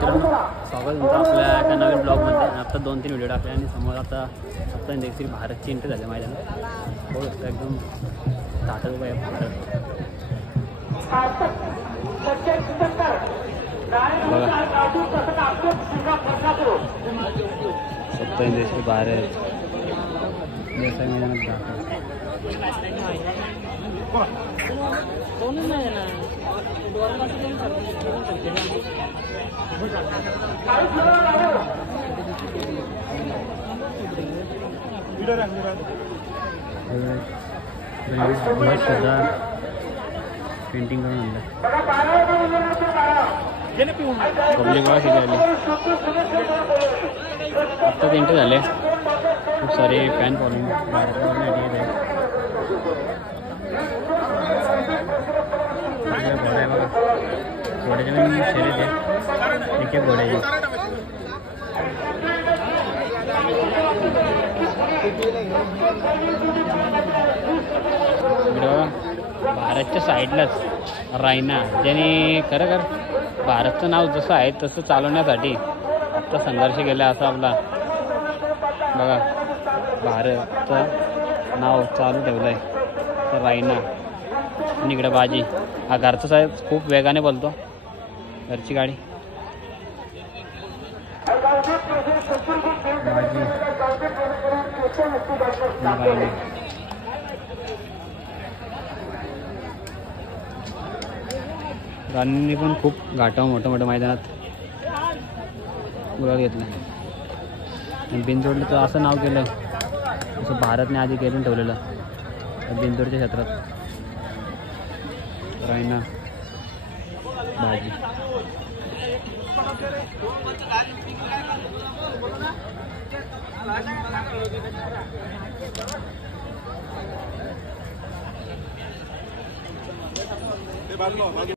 मित्रांनो, स्वागत तुमचं आपल्या एका नवीन ब्लॉगमध्ये. आता 2-3 व्हिडिओ टाकले आणि समोर आता सप्ताह देखील भारतची एंट्री झाली मैदानात. हो शकतं एकदम ताटं उभं आहे भारत. बघा सप्ताह देखील भारत देसाई मैदानात जातात. सुद्धा पेंटिंग करून आणलं. पब्लिक बघा किती आली. आत्ताच एंट्री झाले. खूप सारे फॅन फॉलोइंग भारतावरून घोडा आहे बघा. घोड्याच्या पण शर्यत आहे. एक घोड्याची भारतच्या साईडलाच रायना, ज्याने खरं भारतचं नाव जसं आहे तसं चालवण्यासाठी आत्ता संघर्ष केला असा आपला बघा. भारतचं नाव चालू ठेवलं आहे तर रायना. आणि इकडे बाजी, हा घरचा साहेब खूप वेगाने बोलतो. घरची गाडी राणींनी पण खूप घाटावर मोठ्या मैदानात गुलाल घेतला. आणि बिनजोडलं तर असं नाव केलं असं भारतने आधी केलं ठेवलेलं बिनजोडच्या क्षेत्रात. रायना बाजी